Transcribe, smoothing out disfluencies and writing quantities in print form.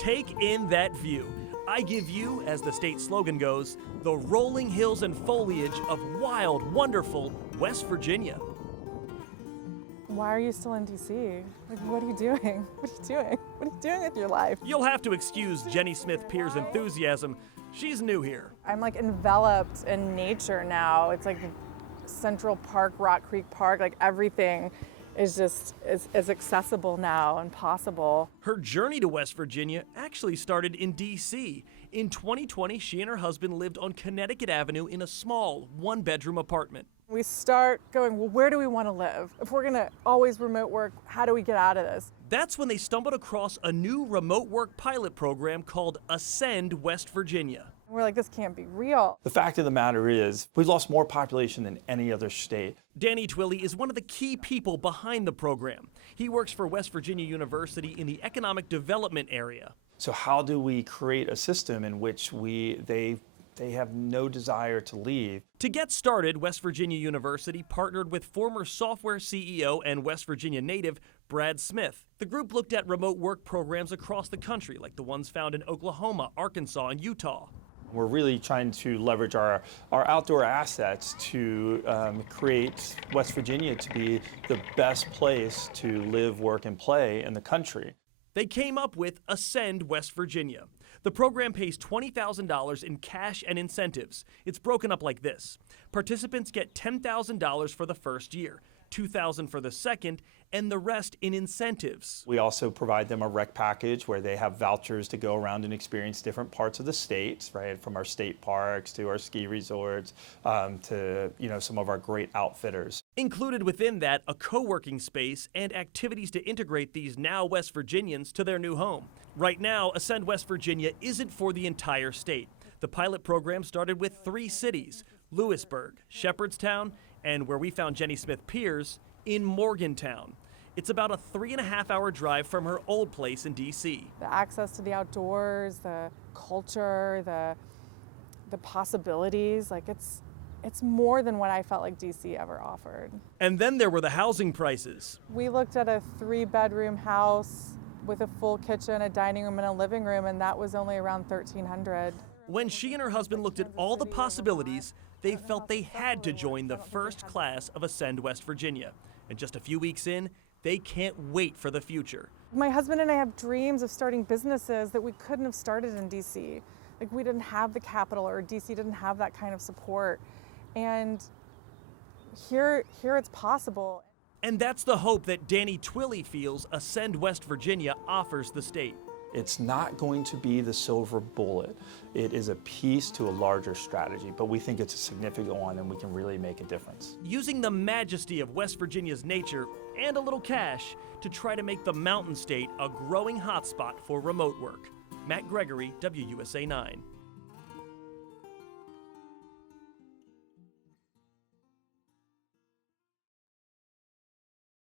Take in that view. I give you, as the state slogan goes, the rolling hills and foliage of wild, wonderful West Virginia. Why are you still in DC? Like, what are you doing? What are you doing? What are you doing with your life? You'll have to excuse Jenny Smith Pier's enthusiasm. She's new here. I'm like enveloped in nature now. It's like Central Park, Rock Creek Park, like everything is just is accessible now and possible. Her journey to West Virginia actually started in D.C. In 2020, she and her husband lived on Connecticut Avenue in a small one-bedroom apartment. We start going, well, where do we want to live? If we're going to always remote work, how do we get out of this? That's when they stumbled across a new remote work pilot program called Ascend West Virginia. We're like, this can't be real. The fact of the matter is, we've lost more population than any other state. Danny Twilley is one of the key people behind the program. He works for West Virginia University in the economic development area. So how do we create a system in which they have no desire to leave? To get started, West Virginia University partnered with former software CEO and West Virginia native Brad Smith. The group looked at remote work programs across the country, like the ones found in Oklahoma, Arkansas, and Utah. We're really trying to leverage our outdoor assets to create West Virginia to be the best place to live, work, and play in the country. They came up with Ascend West Virginia. The program pays $20,000 in cash and incentives. It's broken up like this. Participants get $10,000 for the first year, $2,000 for the second, and the rest in incentives. We also provide them a rec package where they have vouchers to go around and experience different parts of the state, right? From our state parks to our ski resorts to some of our great outfitters. Included within that, a co-working space and activities to integrate these now West Virginians to their new home. Right now, Ascend West Virginia isn't for the entire state. The pilot program started with 3 cities, Lewisburg, Shepherdstown, and where we found Jenny Smith Pier's, in Morgantown. It's about a 3.5-hour drive from her old place in D.C. The access to the outdoors, the culture, the possibilities, like it's more than what I felt like D.C. ever offered. And then there were the housing prices. We looked at a 3-bedroom house with a full kitchen, a dining room, and a living room, and that was only around $1,300. When she and her husband looked at all the possibilities, they felt they had to join the first class of Ascend West Virginia. And just a few weeks in, they can't wait for the future. My husband and I have dreams of starting businesses that we couldn't have started in DC. Like, we didn't have the capital, or DC didn't have that kind of support. And here it's possible. And that's the hope that Danny Twilley feels Ascend West Virginia offers the state. It's not going to be the silver bullet. It is a piece to a larger strategy, but we think it's a significant one and we can really make a difference. Using the majesty of West Virginia's nature and a little cash to try to make the Mountain State a growing hotspot for remote work. Matt Gregory, WUSA 9.